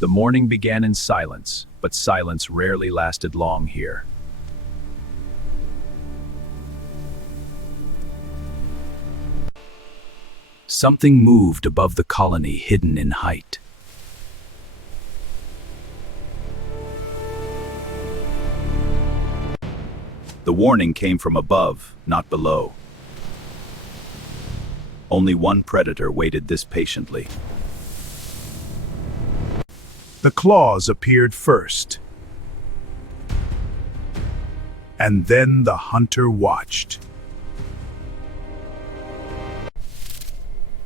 The morning began in silence, but silence rarely lasted long here. Something moved above the colony, hidden in height. The warning came from above, not below. Only one predator waited this patiently. The claws appeared first. And then the hunter watched.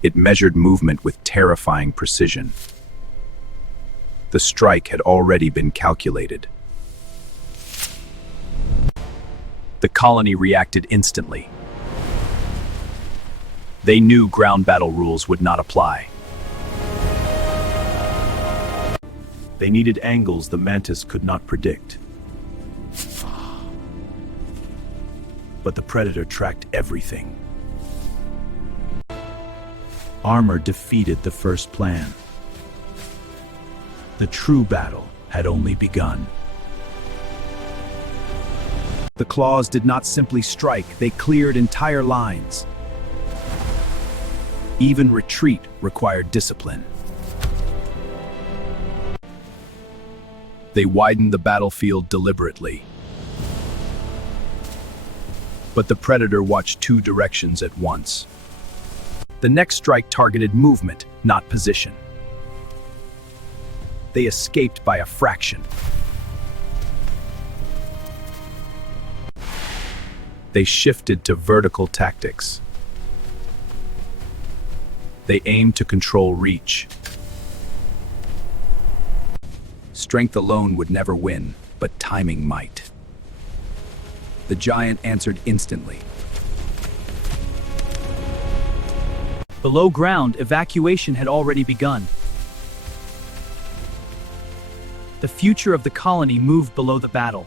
It measured movement with terrifying precision. The strike had already been calculated. The colony reacted instantly. They knew ground battle rules would not apply. They needed angles the mantis could not predict. But the predator tracked everything. Armor defeated the first plan. The true battle had only begun. The claws did not simply strike, they cleared entire lines. Even retreat required discipline. They widened the battlefield deliberately. But the predator watched two directions at once. The next strike targeted movement, not position. They escaped by a fraction. They shifted to vertical tactics. They aimed to control reach. Strength alone would never win, but timing might. The giant answered instantly. Below ground, evacuation had already begun. The future of the colony moved below the battle.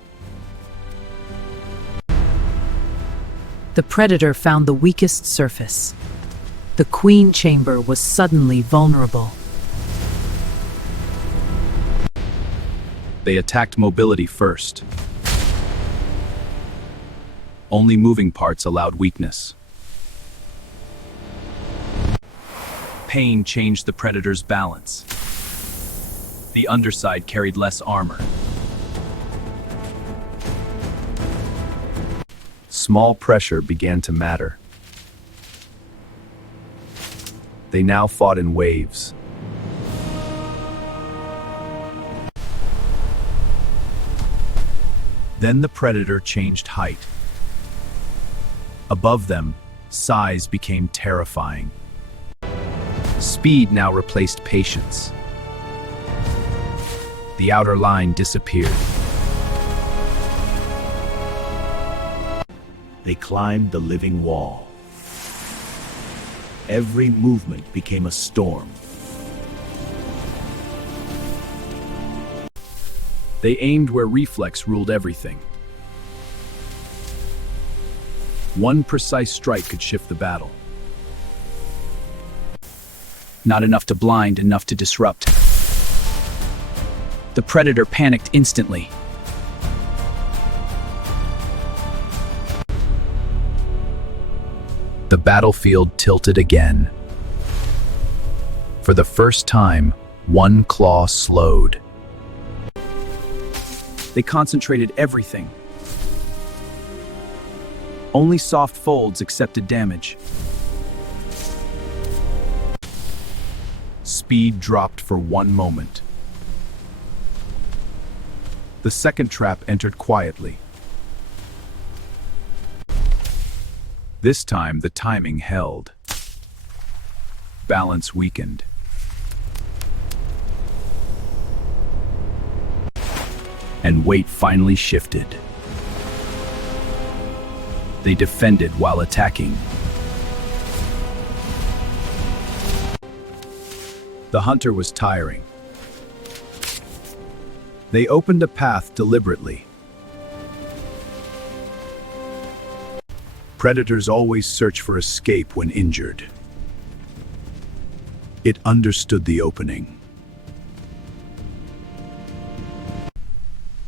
The predator found the weakest surface. The queen chamber was suddenly vulnerable. They attacked mobility first. Only moving parts allowed weakness. Pain changed the predator's balance. The underside carried less armor. Small pressure began to matter. They now fought in waves. Then the predator changed height. Above them, size became terrifying. Speed now replaced patience. The outer line disappeared. They climbed the living wall. Every movement became a storm. They aimed where reflex ruled everything. One precise strike could shift the battle. Not enough to blind, enough to disrupt. The predator panicked instantly. The battlefield tilted again. For the first time, one claw slowed. They concentrated everything. Only soft folds accepted damage. Speed dropped for one moment. The second trap entered quietly. This time, the timing held. Balance weakened. And weight finally shifted. They defended while attacking. The hunter was tiring. They opened a path deliberately. Predators always search for escape when injured. It understood the opening.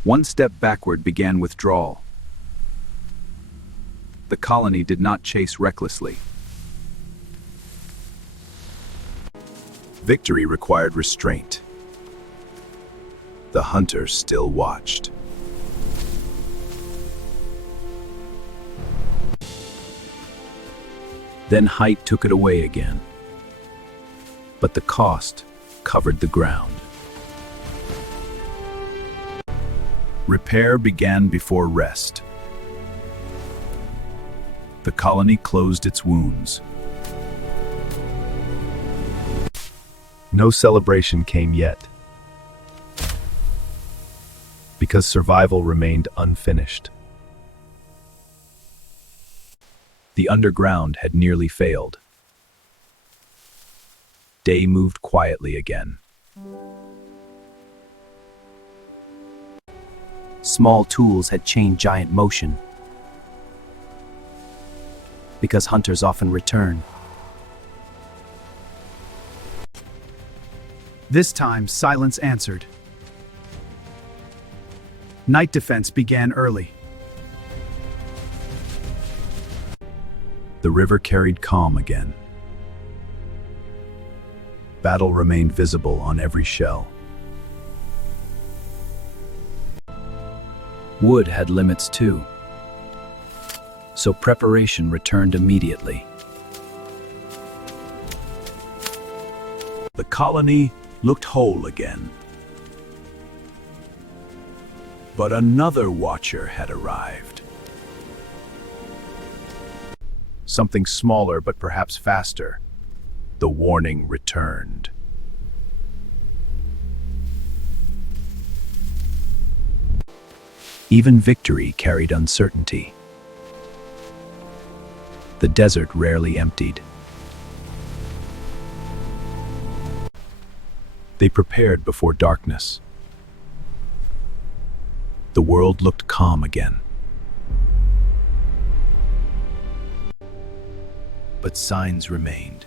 One step backward began withdrawal. The colony did not chase recklessly. Victory required restraint. The hunter still watched. Then height took it away again. But the cost covered the ground. Repair began before rest. The colony closed its wounds. No celebration came yet, because survival remained unfinished. The underground had nearly failed. Day moved quietly again. Small tools had chained giant motion. Because hunters often return. This time, silence answered. Night defense began early. The river carried calm again. Battle remained visible on every shell. Wood had limits too. So preparation returned immediately. The colony looked whole again. But another watcher had arrived. Something smaller but perhaps faster. The warning returned. Even victory carried uncertainty. The desert rarely emptied. They prepared before darkness. The world looked calm again. But signs remained.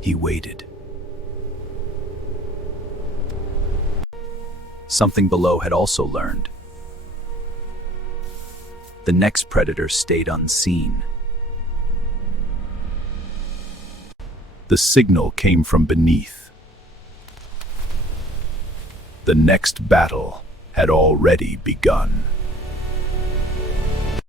He waited. Something below had also learned. The next predator stayed unseen. The signal came from beneath. The next battle had already begun.